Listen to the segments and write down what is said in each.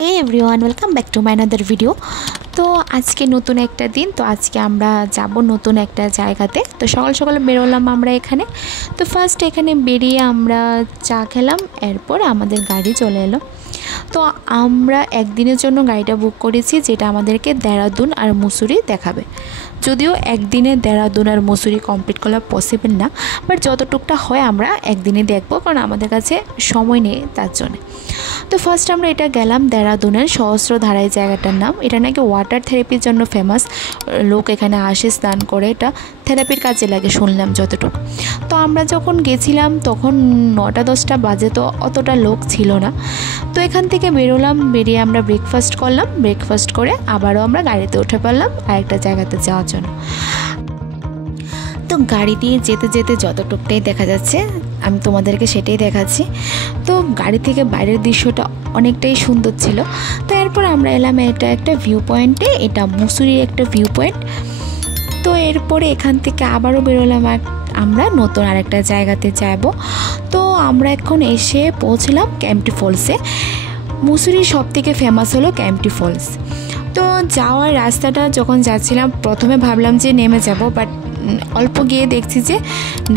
Hey everyone, welcome back to my another video। তো আজকে নতুন একটা দিন। তো আজকে আমরা যাব নতুন একটা জায়গাতে। তো সকাল সকাল বেরোলাম আমরা এখানে। তো ফার্স্ট এখানে বেরিয়ে আমরা চা খেলাম, এরপর আমাদের গাড়ি চলে এলো। তো আমরা একদিনের জন্য গাড়িটা বুক করেছি, যেটা আমাদেরকে দেহরাদুন আর মুসুরি দেখাবে। যদিও একদিনে দেহরাদুন আর মুসুরি কমপ্লিট করা পসিবল না, বাট যতটুকটা হয় আমরা একদিনে দেখব, কারণ আমাদের কাছে সময় নেই তার জন্য। তো ফার্স্ট আমরা এটা গেলাম দেহরাদুনের সহস্রধারায় জায়গাটার নাম। এটা নাকি ওয়াটার থেরাপির জন্য ফেমাস। লোক এখানে আসে স্নান করে, এটা থেরাপির কাজে লাগে শুনলাম যতটুকু। তো আমরা যখন গেছিলাম তখন 9টা-10টা বাজে, তো অতটা লোক ছিল না। তো এখান থেকে বেরোলাম, বেরিয়ে আমরা ব্রেকফাস্ট করলাম। ব্রেকফাস্ট করে আবারও আমরা গাড়িতে উঠে পড়লাম আরেকটা জায়গাতে যাওয়ার জন্য। তো গাড়ি দিয়ে যেতে যেতে যতটুকটাই দেখা যাচ্ছে আমি তোমাদেরকে সেটাই দেখাচ্ছি। তো গাড়ি থেকে বাইরের দৃশ্যটা অনেকটাই সুন্দর ছিল। তো এরপর আমরা এলাম এটা একটা ভিউ পয়েন্টে, এটা মুসুরির একটা ভিউ পয়েন্ট। তো এরপরে এখান থেকে আবারও বেরোলাম আমরা নতুন আরেকটা জায়গাতে যাব। তো আমরা এখন এসে পৌঁছলাম ক্যাম্পটি ফলসে। মুসুরির সবথেকে ফেমাস হলো ক্যাম্পটি ফলস। তো যাওয়ার রাস্তাটা যখন যাচ্ছিলাম প্রথমে ভাবলাম যে নেমে যাব, বাট অল্প গিয়ে দেখছি যে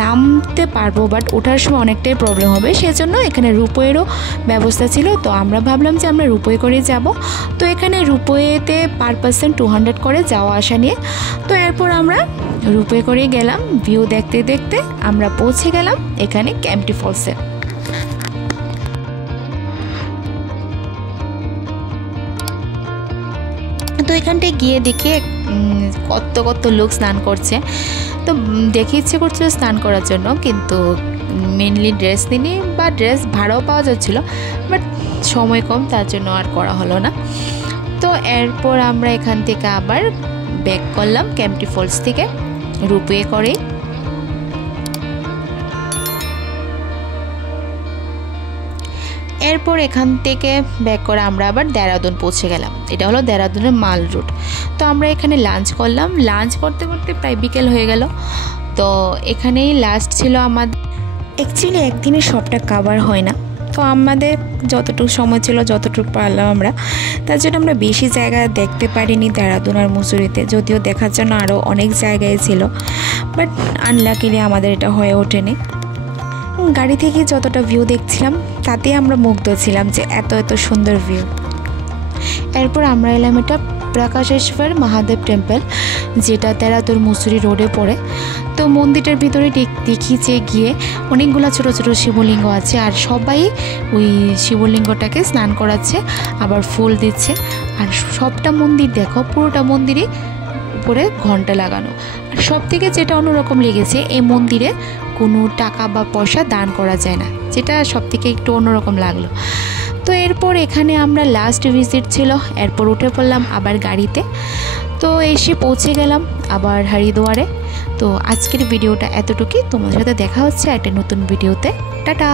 নামতে পারবো, বাট ওঠার সময় অনেকটাই প্রবলেম হবে। সেজন্য এখানে রুপোয়েরও ব্যবস্থা ছিল। তো আমরা ভাবলাম যে আমরা রুপোয়ে করে যাব। তো এখানে রুপোয়েতে পার পার্সন 200 করে যাওয়া আসা নিয়ে। তো এরপর আমরা রুপোয়ে করে গেলাম। ভিউ দেখতে দেখতে আমরা পৌঁছে গেলাম এখানে ক্যাম্পটি ফলসে। তো এখানটায় গিয়ে দেখে কত লোক স্নান করছে। তো দেখে ইচ্ছে করছিল স্নান করার জন্য, কিন্তু মেনলি ড্রেস নিয়ে বা ড্রেস ভাড়াও পাওয়া যাচ্ছিল, বাট সময় কম, তার জন্য আর করা হলো না। তো এরপর আমরা এখান থেকে আবার ব্যাক করলাম ক্যাম্পটি ফলস থেকে রুপওয়ে করে। এরপর এখান থেকে ব্যাক করে আমরা আবার দেহরাদুন পৌঁছে গেলাম। এটা হলো দেহরাদুনের মাল রুট। তো আমরা এখানে লাঞ্চ করলাম। লাঞ্চ করতে করতে প্রায় বিকেল হয়ে গেল। তো এখানেই লাস্ট ছিল আমাদের। অ্যাকচুয়ালি একদিনে সবটা কাভার হয় না, তো আমাদের যতটুকু সময় ছিল যতটুকু পারলাম আমরা, তার জন্য আমরা বেশি জায়গা দেখতে পারিনি দেহরাদুন আর মুসুরিতে। যদিও দেখার জন্য আরও অনেক জায়গায় ছিল, বাট আনলাকিলি আমাদের এটা হয়ে ওঠেনি। গাড়ি থেকে যতটা ভিউ দেখছিলাম তাতে আমরা মুগ্ধ ছিলাম যে এত সুন্দর ভিউ। এরপর আমরা এলাম এটা প্রকাশেশ্বর মহাদেব টেম্পল, যেটা দেহরাদুন মুসুরি রোডে পড়ে। তো মন্দিরটার ভিতরে দেখি যে গিয়ে অনেকগুলো ছোট ছোট শিবলিঙ্গ আছে, আর সবাই ওই শিবলিঙ্গটাকে স্নান করাচ্ছে, আবার ফুল দিচ্ছে। আর সবটা মন্দির দেখো, পুরোটা মন্দিরই উপরে ঘন্টা লাগানো। আর সব থেকে যেটা অন্যরকম লেগেছে, এই মন্দিরে কোনো টাকা বা পয়সা দান করা যায় না, যেটা সব থেকে একটু অন্যরকম লাগলো। তো এরপর এখানে আমরা লাস্ট ভিজিট ছিল, এরপর উঠে পড়লাম আবার গাড়িতে। তো এসে পৌঁছে গেলাম আবার হরিদ্বারে। তো আজকের ভিডিওটা এতটুকুই। তোমাদের সাথে দেখা হচ্ছে একটা নতুন ভিডিওতে। টাটা।